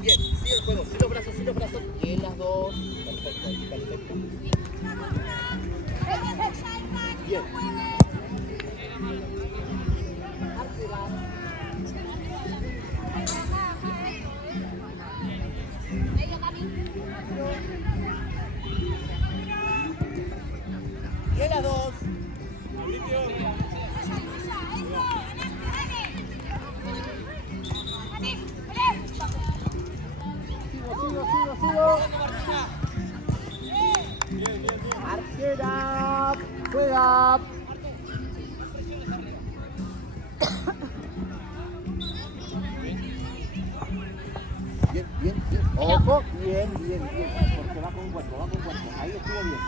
Bien, sigue el juego, sin los brazos. Bien, las dos. Perfecto, perfecto. Bien. Bien, las dos. Sigo. Arquera, juega. Bien. Ojo, bien. Porque va con cuerpo. Ahí estuvo bien.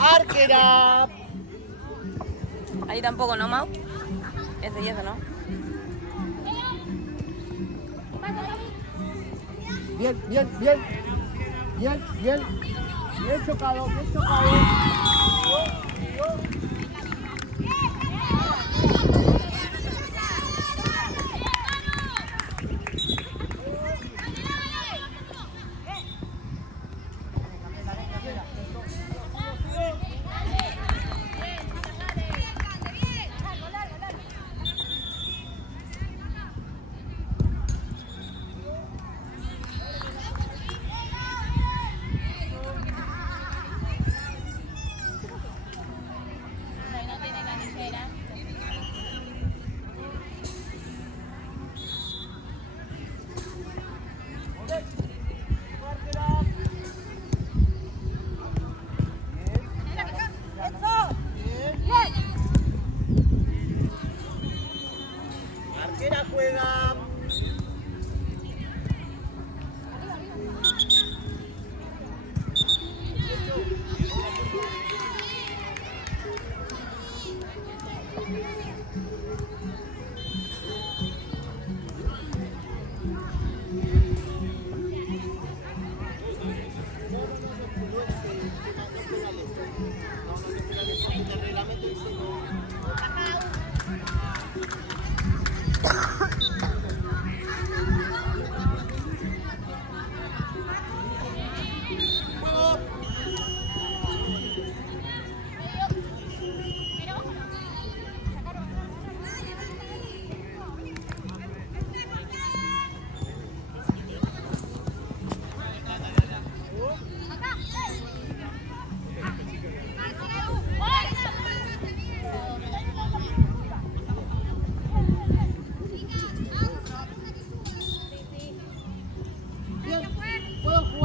Arquera. Ahí tampoco, ¿no, Mau? Ese y ese, ¿no? Bien chocado. Arquera juega.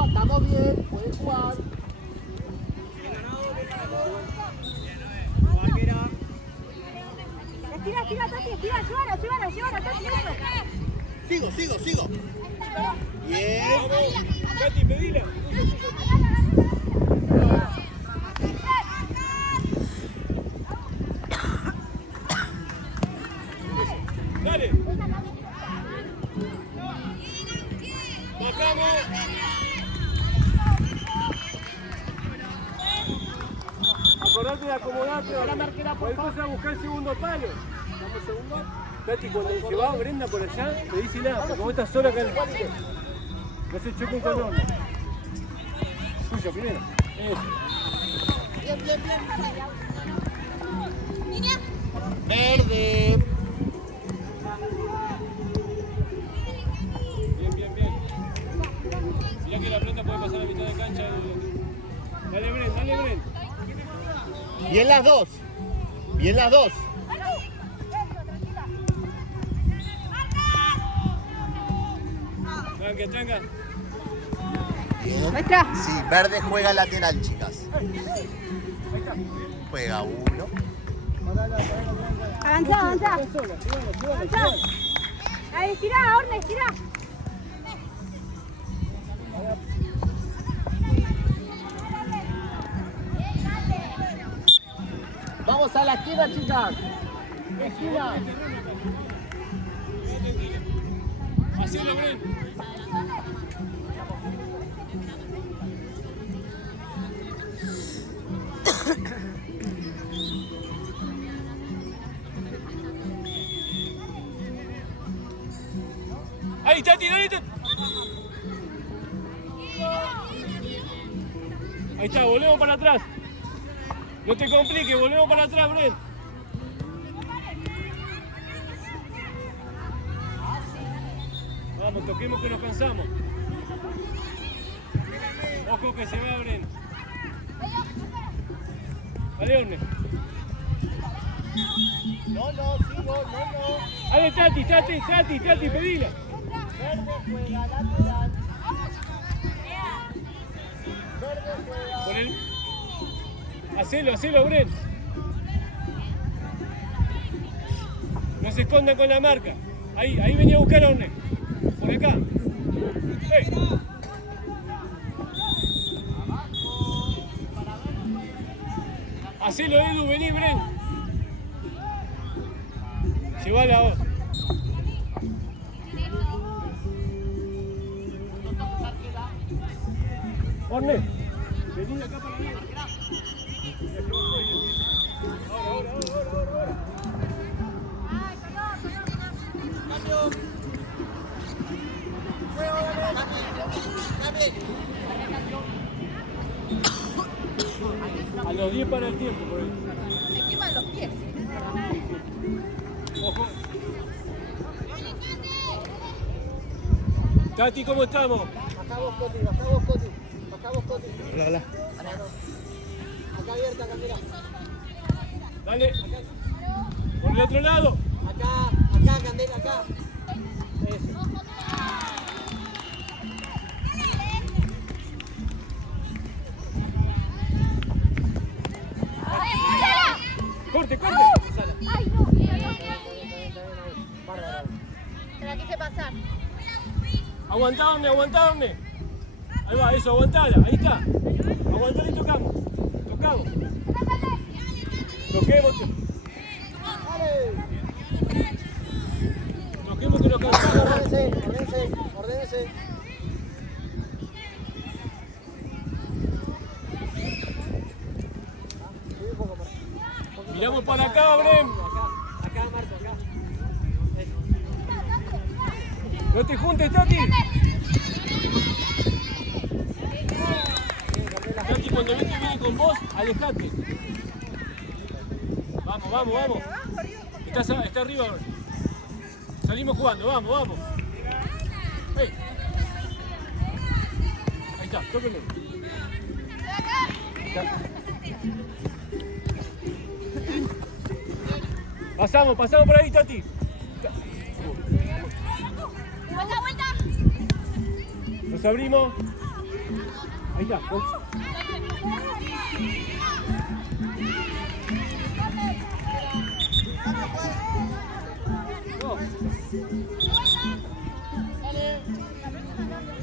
Estamos bien, pueden jugar. Estira, Tati, estira, llévala, Tati, eso. Sigo. Bien. Tati, pedila. Dale. Bajamos. Acordate de acomodarte. Ahora marquera, por favor. Podés a buscar el segundo palo. ¿Vamos segundo? Tati, cuando se va Brenda por allá, te dice nada, porque vos estás sola acá en el parque. No se choquen con onda. Tuyo primero. Eso. Bien. Verde. Bien. Mirá que la pelota puede pasar a mitad de cancha. Dale, Bren. Bien las dos. Tranca, tranca. Bien. Nuestra. Sí, verde juega lateral, chicas. Juega uno. Avanza, avanza. Avanza. Ahí, estirá, Orne, estirá. Vamos a la esquina, chicas. Esquina. Hacelo, Bren. Ahí, Tati, dale, Tati. Ahí está, volvemos para atrás. No te compliques, volvemos para atrás, Bren. Vamos, toquemos que nos cansamos. Ojo que se va, Bren. Dale, Orne. No, sigo, no. Dale, Tati, pedila. Verde juega lateral. Verde juega. Con el... Hacelo, Bren. No se escondan con la marca. Ahí venía a buscar a Orne. Por acá. ¡Ey! Hacelo, Edu, vení, Bren. Llevala vos. Orne, vení acá para mí. Ahora. A los 10 para el tiempo, por ahí. Me queman los pies. Ojo. Tati, ¿cómo estamos? Acá vos, Coti. Hola. Acá abierta, Candela. Dale. Por el otro lado. Acá, Candela, acá. Eso. Corte. Ay, no. Te la quise pasar. Aguantadme. Ahí va, eso, aguantala. Ahí está. Aguantala y tocamos. Toquemos. Toquemos que nos cansamos. Ordénese. Miramos para acá, Bren. Acá, Marco, acá. No te juntes, Tati. Tati, cuando ves que viene con vos, alejate. Vamos. Está arriba ahora. Salimos jugando, vamos. Hey. Ahí está, tóquenle. Pasamos por ahí, Tati. Vuelta. Nos abrimos. Ahí está.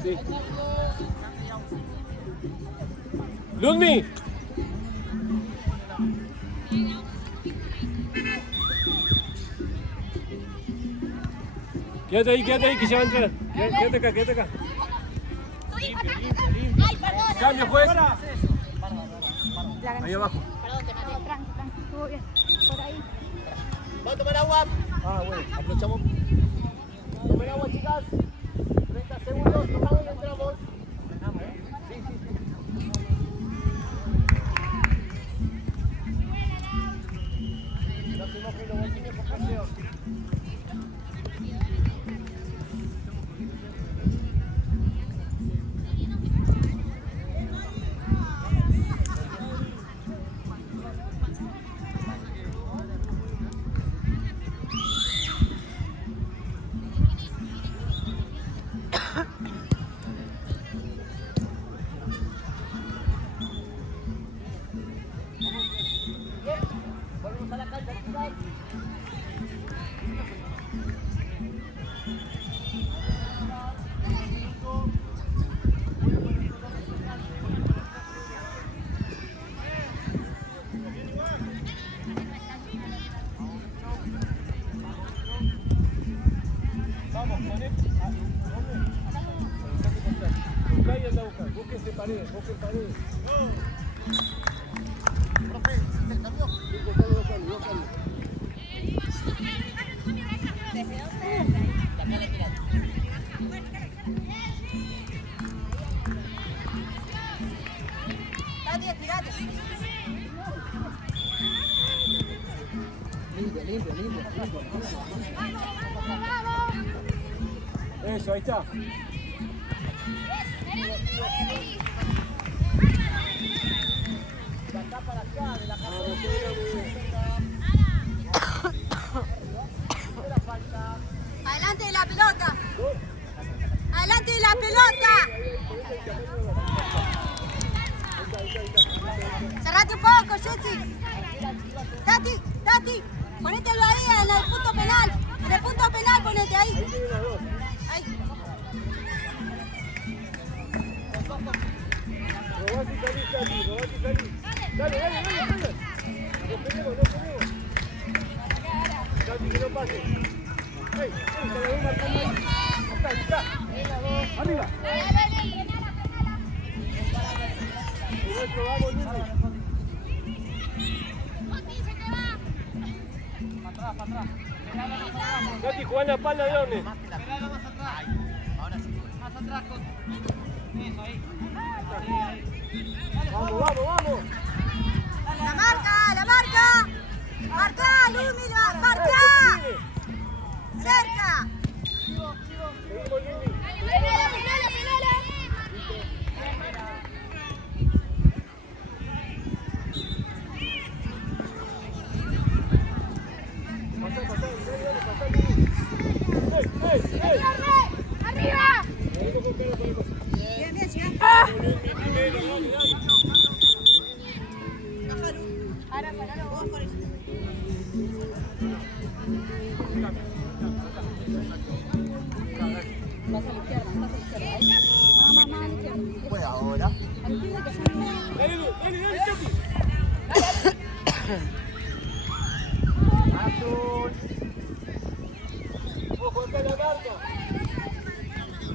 Sí. Ludmi. Quédate ahí que ya va a entrar. Quédate acá. Limpio. Ay, perdón. Cambio, juez. Ahí abajo. Perdón, te maté. Tranqui. Estuvo bien. Por ahí. ¿Va a tomar agua? Bueno, aprovechamos. Tomen agua, chicas. 30 segundos, tomamos y entramos. Sí. No se mojen los botines por paseo. y anda a buscar. Búsquense paredes, busquen paredes. Profe, ¿hiciste el cambio? Dos cambios. Tati, estirate. Limpio. Eso, ahí está. De acá para acá, de la casa. Vamos, Pedro, muy bien. Primera falta. Adelante de la pelota. Adelante de la pelota. Cerrate un poco, Jessy. Tati, ponételo ahí en el punto penal. En el punto penal ponete ahí. Ahí tienen las dos. Ahí. Robás y salís, Tati, Dale. No tenemos. Tati, que no pase. ¡Ey! Te la voy marcando ahí. Ahí está. Arriba. Y nuestro vamos, Luis. Tati, jugá en la espalda de dónde. Ahora sí. Vamos. La marca. Marca, Lumi, marca. Cerca. Seguimos, Lili. Penala. Pasá, Lili. ¡Ey! ¡Arriba! Venimos con cara para el costo. Bien, chica. Lili, primero, dale. Ahora, paralo vos por eso. Vas a la izquierda. Mamá, a la izquierda. Pues ahora. A la izquierda que ya no. Dale, Tati. Azul. Ojo acá la marca.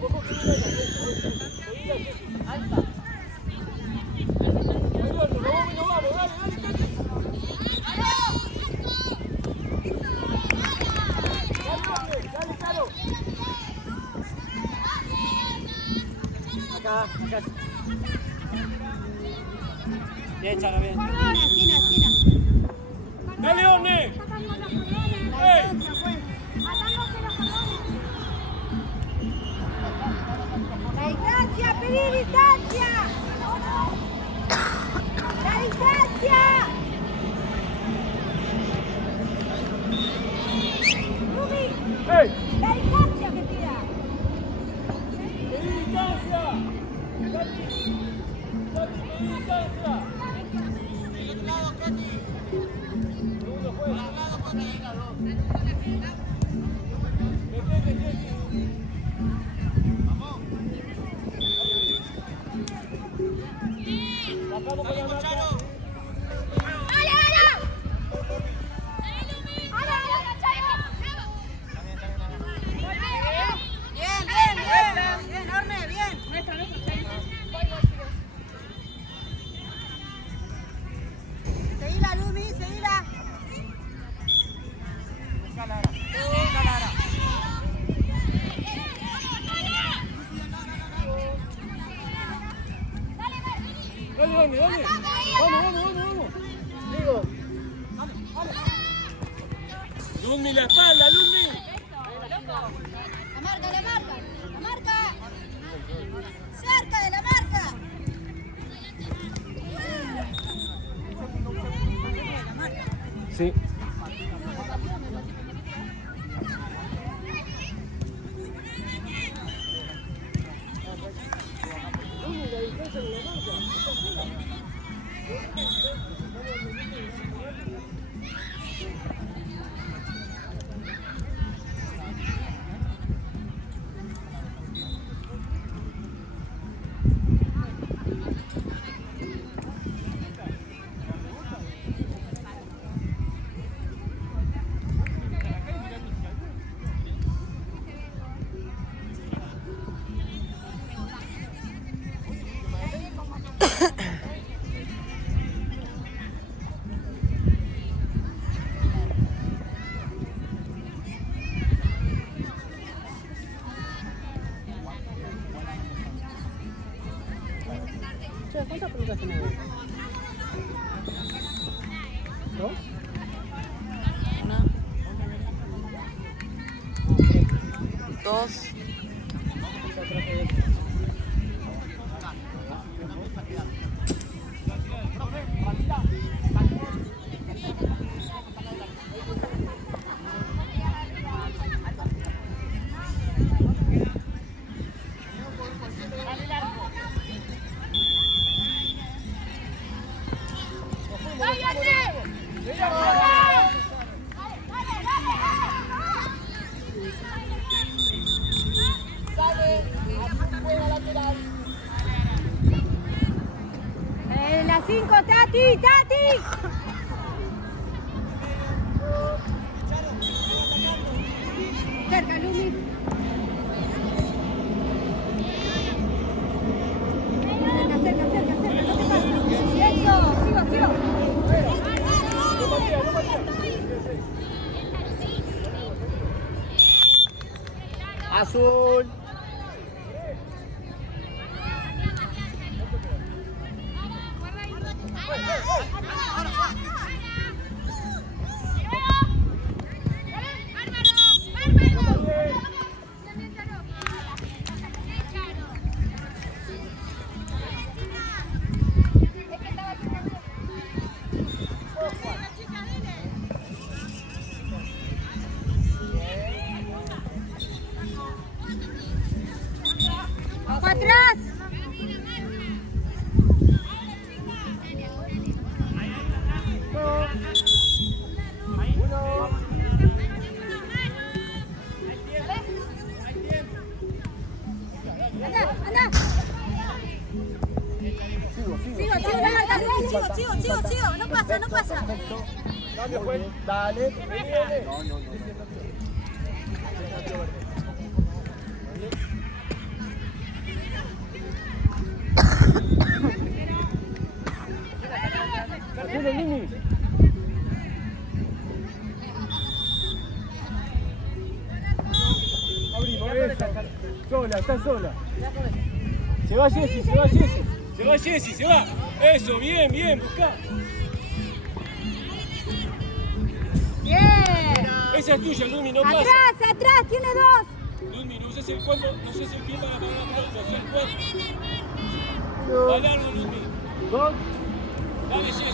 Ojo que viene la seguida, Jessy. Alta. Eduardo, nos vamos, dale, Tati. Dale, Caro. Acá. Bien, Charo, bien. Esquina. Dale, Orne. ¡Ey! La distancia, pedí distancia. La distancia. Rubí, ¡Ey! la distancia que pida. ¡Pedí distancia! ¡Tati, pedí distancia! Segundo juego. Metete, Jessy. Sacamos con la marca. Bien, Orne, bien. Seguila, Lumi, seguila. Dale. Vamos. Digo. Lumi, la espalda, Lumi. La marca. Cerca de la marca. Sí. ¿Dos? Una. Dos. La 5, Tati, Tati. Cerca, Lumi. Cerca, no te pases. Eso, sigo. Azul. ¡Para atrás! Anda. Sigo. No pasa. Cambio, juez. Dale. Viene. Dale, Lini. Abrimos, sola, está sola. Se va Jessy. Se va. Eso, bien, buscá. Bien. Esa es tuya, Lumi, no pasa. Atrás, tiene 2. Lumi, no uses el pie para parar la pelota, usa el cuerpo. Dale algo, Lumi. Dos. Dale, Jessy.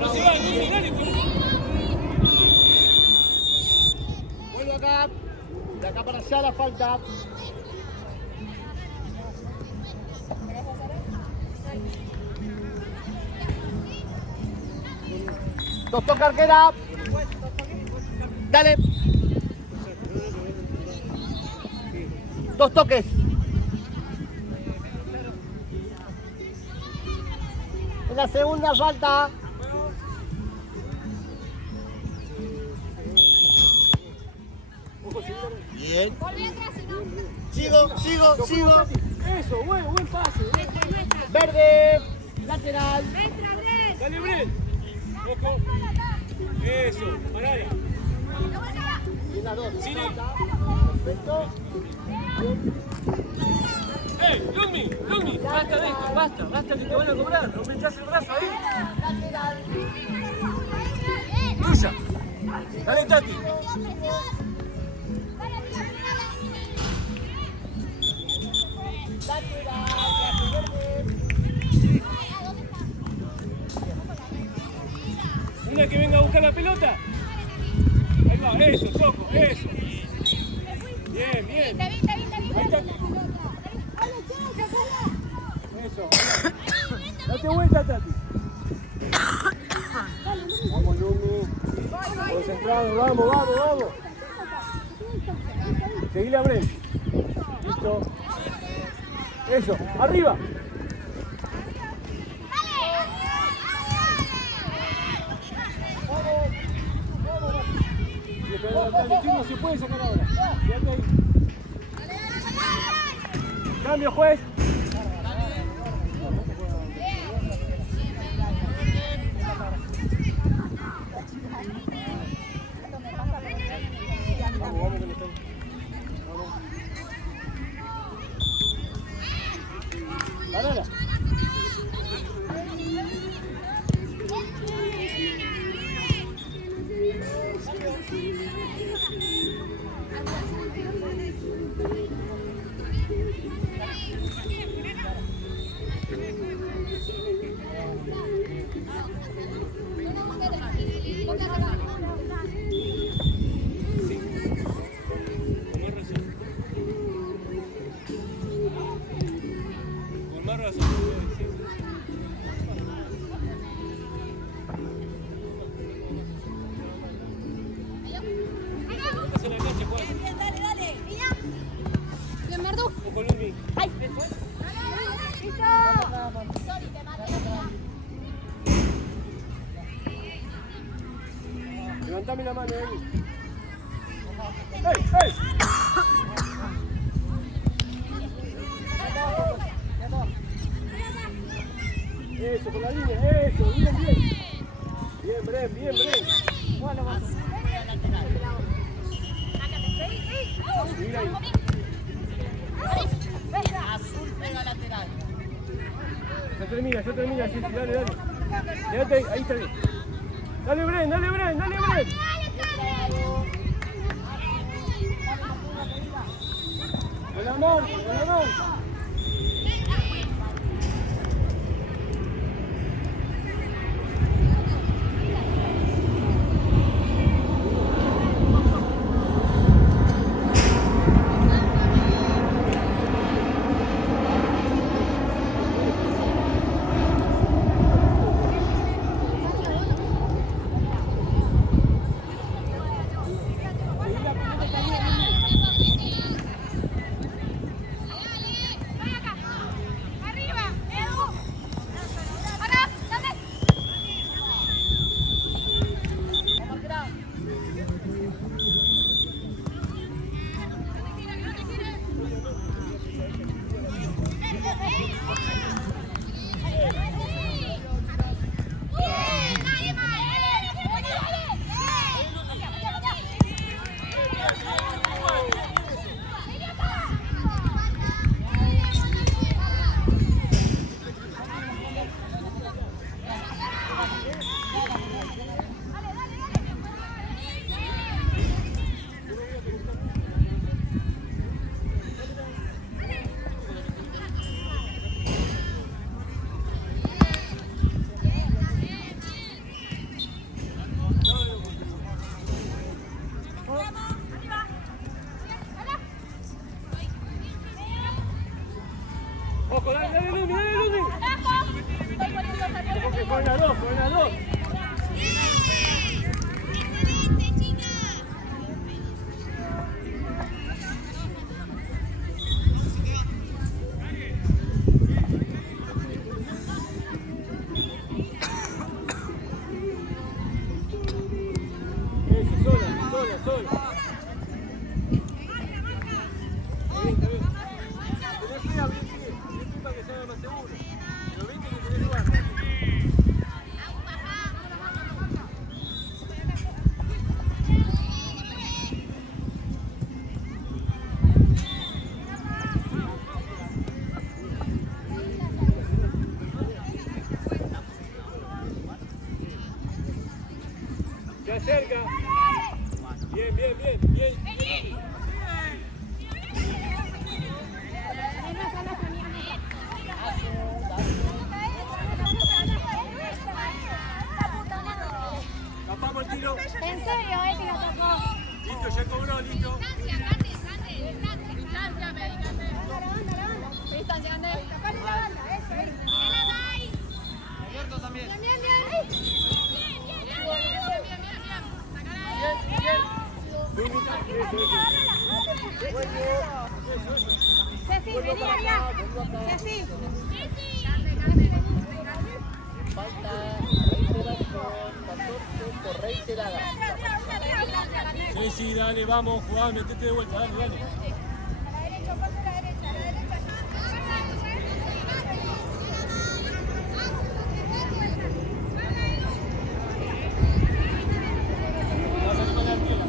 No se va, Lumi, dale. Vuelvo acá. De acá para allá la falta. Dos toques, arquera. Dale. Dos toques. En la segunda falta. Bien. Sigo. Eso, buen pase. Verde. Lateral. Dale, Bren. Ojo. Eso, parada. En la dos. Sí, Perfecto. Lumi, basta de esto, basta que te van a cobrar. No metas el brazo ahí. Tuya. Dale, Tati. Una que venga a buscar la pelota. Ahí va, eso, Choco, eso. Bien. Ahí está. Eso. Date vuelta, Tati. Vamos, Lumi. Concentrado, vamos. Seguile a Bren. Listo. Eso, arriba. No se puede sacar ahora. Quédate ahí. Cambio, juez. Vamos que le están. Vamos. levantame la mano, Dani. ¡Ey! Eso, con la línea, eso, bien. Bien, Bren. Mira ahí. Azul pega lateral. Ya termina, sí, dale. Quédate ahí está bien. Dale, Bren. Con la mano. Ojo, dale, Lumi. Fueron a dos. Sola. Se acerca. Bien. Tapamos el tiro. En serio, que lo tocó. Listo, ya cobró, listo. Distancia, medicante. Distancia, grande. Tocale la banda, eso. Abierto también. Bien. Ceci, vení allá. Ceci. Falta reiteración, 14 por reiterada. Sí, dale, vamos, jugá, metete de vuelta, dale. A la derecha, paso a la derecha.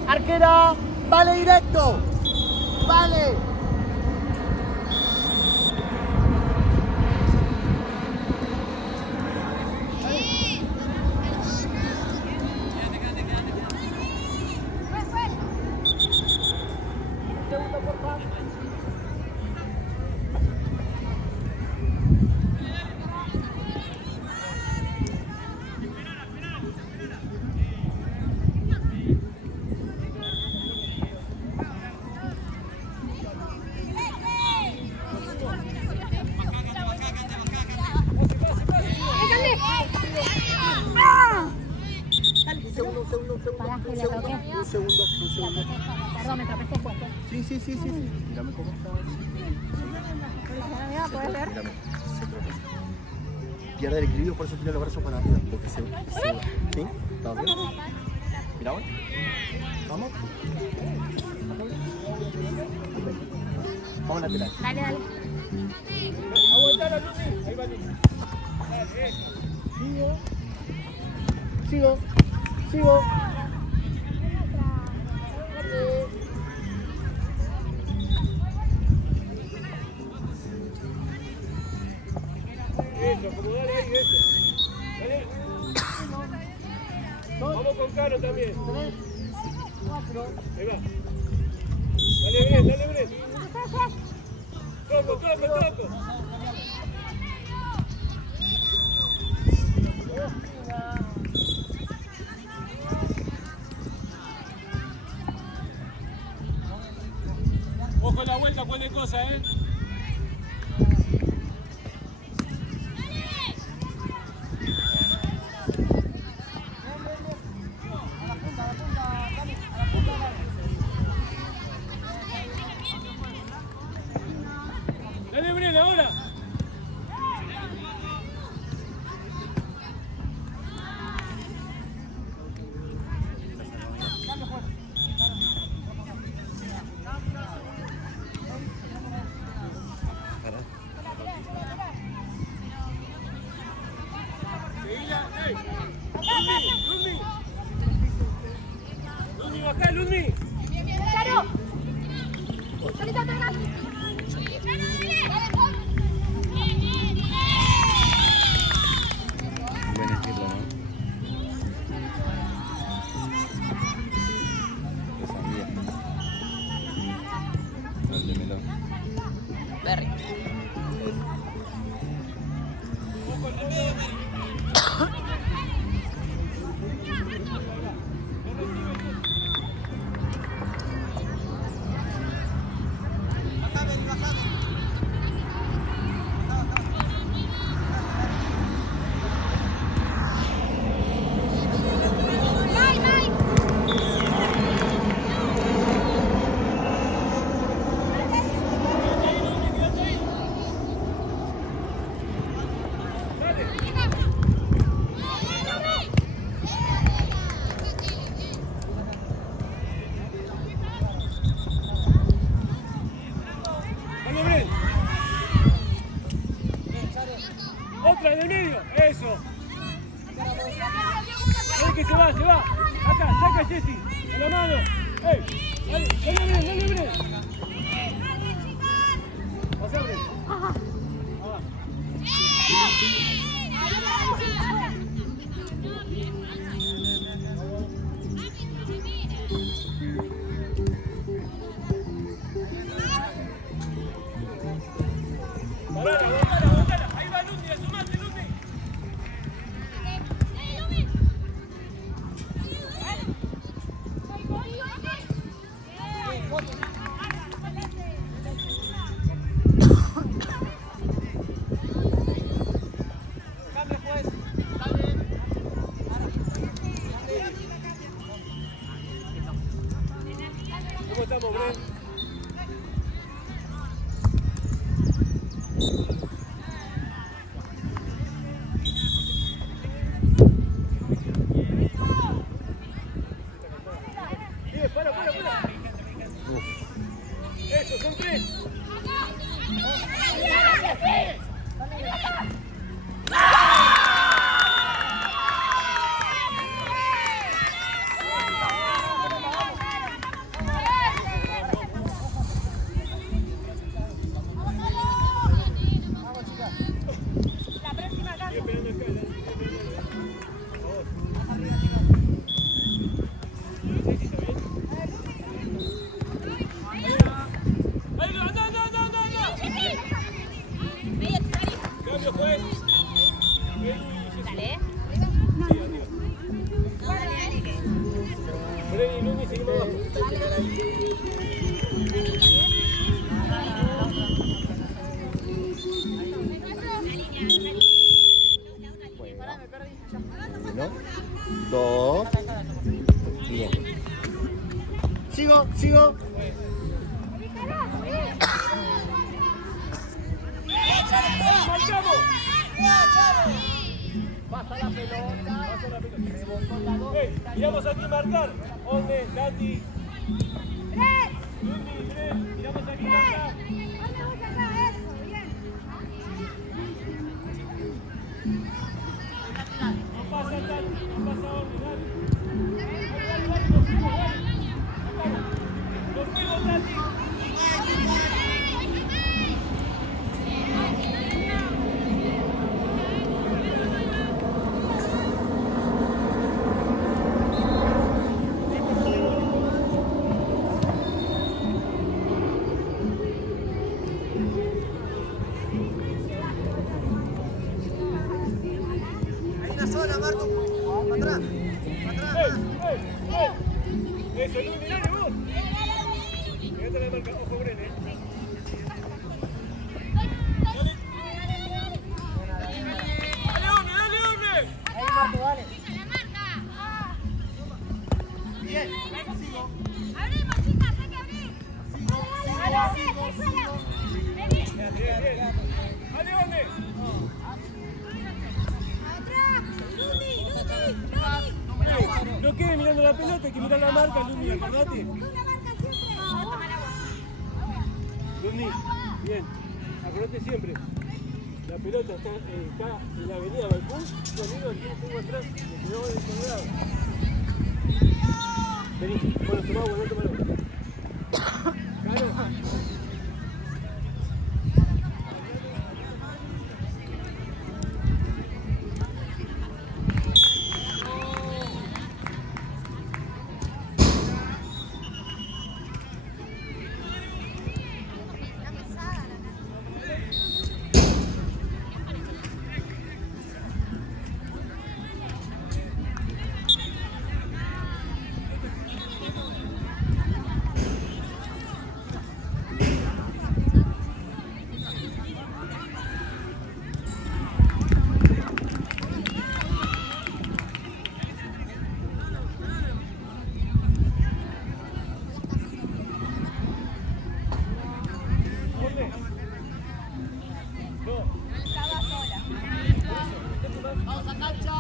Arquera, vale directo. Vale. Un segundo. Perdón, me tropecé fuerte. Sí. Mírame cómo estás. ¿Puedes leer? Mírame. Se tropieza. Pierde el equilibrio, por eso tiene los brazos para arriba. Porque se va. ¿Sí? ¿Estás bien? Mira, bueno. Vamos. Vamos a lateral. Dale, dale. Aguantala, Lucy. Ahí va Lucy. Dale, eso. Sigo. Eso, como dale ahí, eso. Dale. Vamos con Caro también. 3, 4. Ahí va. Dale bien, dale bien. Toco. Ojo en la vuelta, cualquier cosa, Dale, Brian, ahora. Seguila, ey. Lumi, bajá, Lumi. ¡Claro! ¡Solita atrás! Buen estilo, ¿no? Lo sabía. El de melón. Berry. Otra en el medio, eso. Que se va. Acá, saca Jessy, a la mano. Dale, Bren. Pasá, Bren. Aguantala. Ahí va Lucy, asumate, Lucy. ¿Cómo estamos, Bren? Para. Eso, son 3. Uno, dos. Bien. Sigo. ¡Marcamos! Pasa la pelota. la pelota. Miramos aquí marcar. Orne, Tati. Miramos aquí marcar. No pasa Tati, no pasa Orne, dale. Nos fuimos, Tati. Eso, Luli, dale vos. Fíjate la marca, ojo, Brene. Dale. Dale, hombre. Ahí, Marco, dale. Bien. Abrimos, chicas, hay que abrir. Bien. Dale, hombre. No quede mirando la pelota, hay que mirar la marca, Luni, acordate. Luni, bien, acordate siempre. La pelota está en la avenida Balcón, tu amigo aquí tengo atrás, me quedó descolgado. Vení, bueno, toma agua, no toma agua. Claro. Vamos a cancha.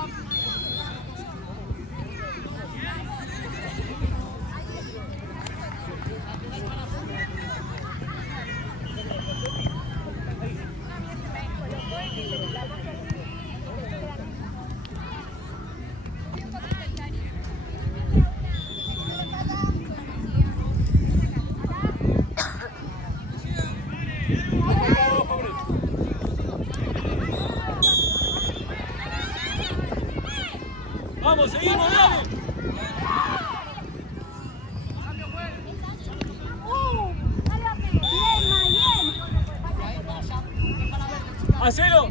Vamos, seguimos, dale. Hacelo.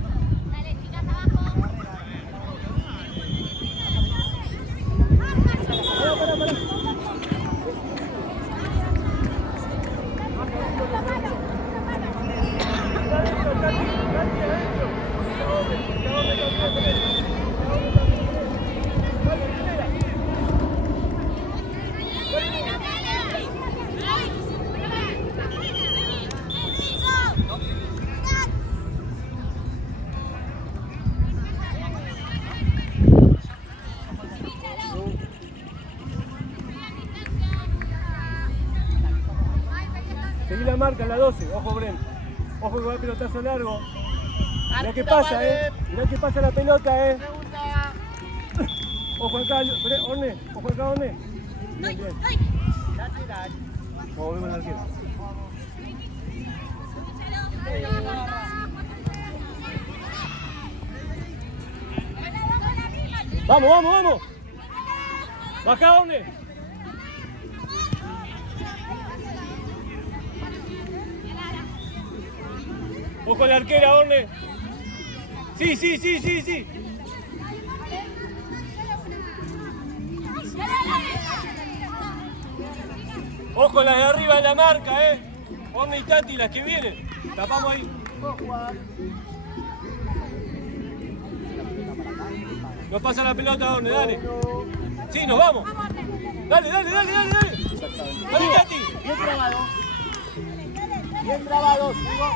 Seguí la marca, la 12, ojo Bren. Ojo que va el pelotazo largo. Mirá qué pasa, mirá qué pasa la pelota, Ojo acá, Orne, ojo acá, Orne. Bien, bien. Vamos, vemos al arquero. Vamos, vamos, vamos. Baja, Orne. Ojo la arquera, Orne. Sí, sí, sí, sí, sí. Ojo las de arriba de la marca, Orne y Tati, las que vienen. Tapamos ahí. Nos pasa la pelota, Orne, dale. Sí, nos vamos. Dale, dale, dale, dale, dale. Dale, Tati. Bien trabado. Bien trabado, sigo.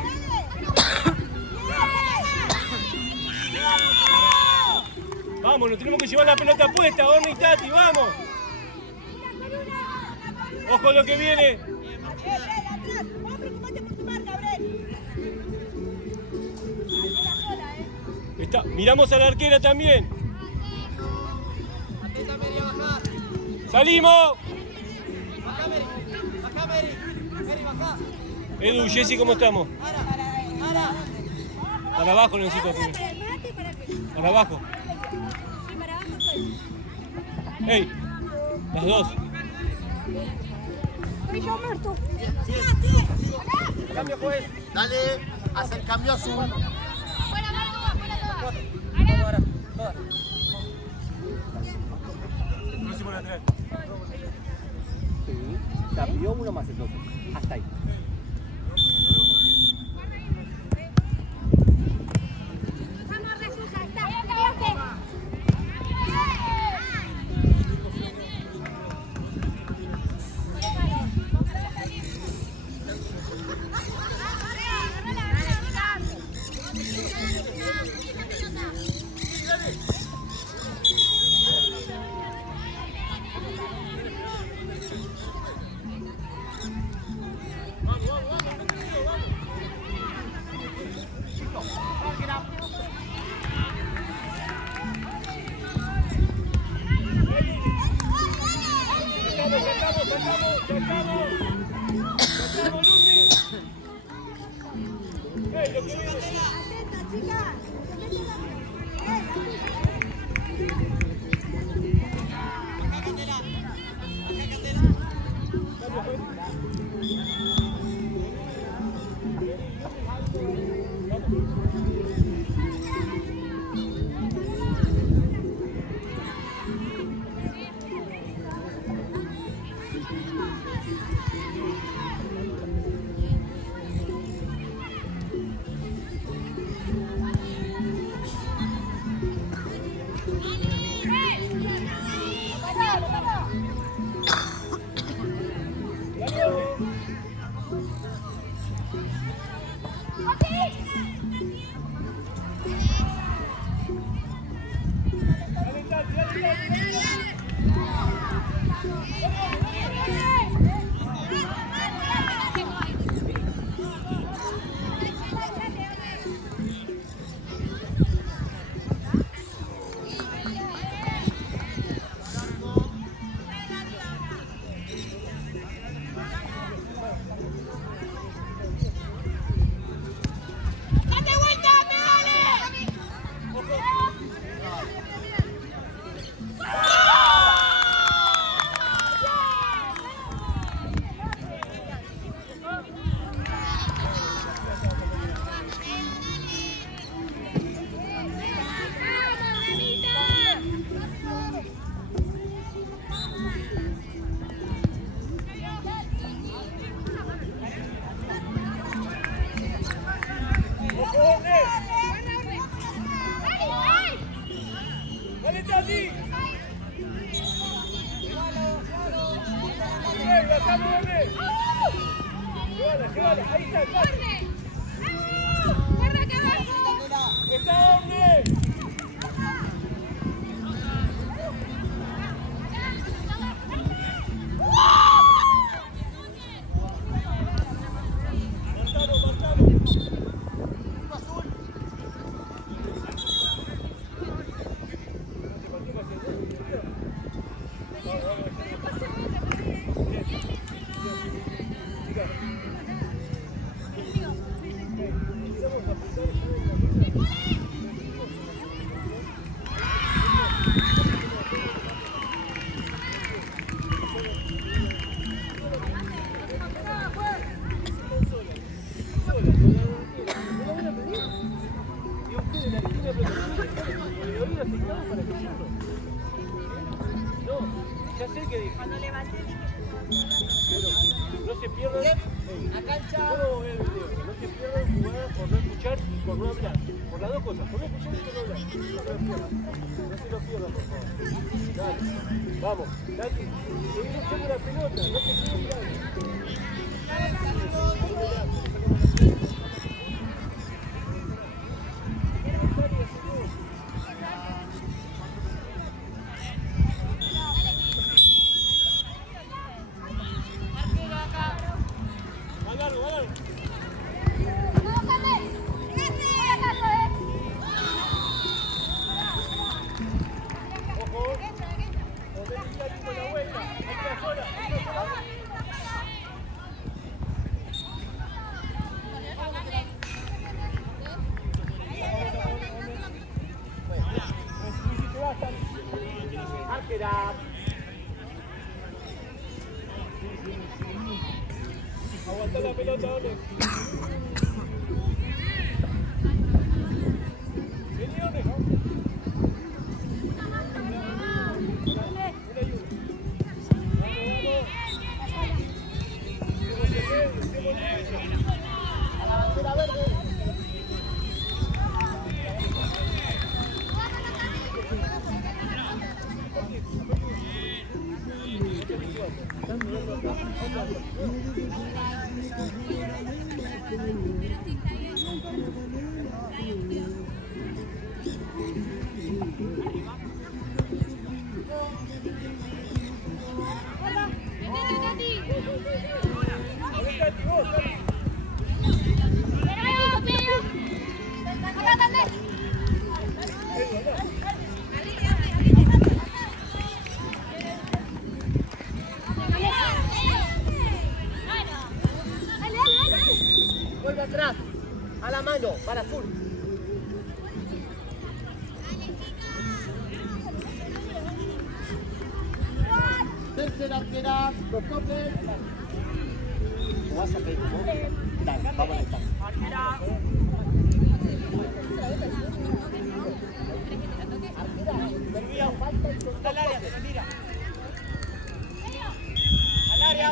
Vamos. Vamos, nos tenemos que llevar la pelota puesta, Orne y Tati, vamos. Ojo lo que viene. Miramos a la arquera también. ¡Salimos! Edu, Jessy, ¿cómo estamos? Para abajo necesito. Para abajo. ¡Ey! Las dos. Cambio, pues. Dale, haz el cambio azul. Próximo lateral. Sí, se abrió uno más entonces. Hasta ahí. Vamos, Tati, seguí luchando la pelota, no te quedes mirando. Arquera. Aguantá la pelota, Ole. Vení, Ole. A la bandera verde. Vuelve atrás. A la mano, para azul. Tercera arquera, los toques. ¿Vas a pedir como? Dale, vamos a estar. Termina, falta y con al área, se tira. Al área.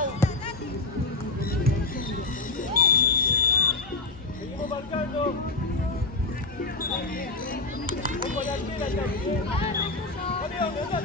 Seguimos marcando. Vamos a la arquera, Cami. Vamos, vamos,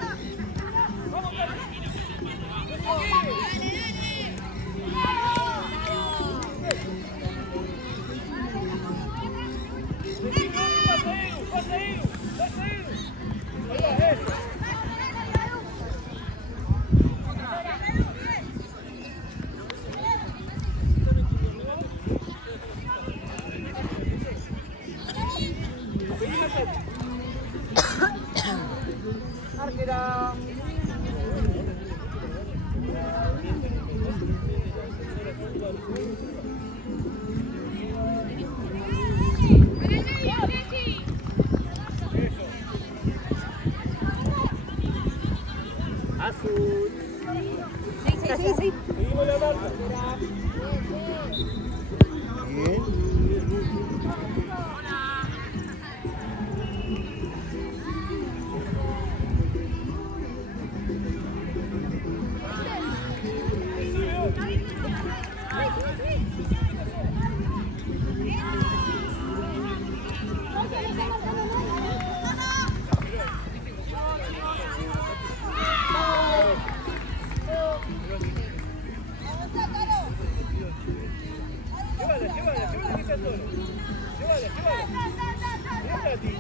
Arquera. Azul. Seguimos la marca. Bien. Llévala, que está solo. Llévala. Llévala a ti.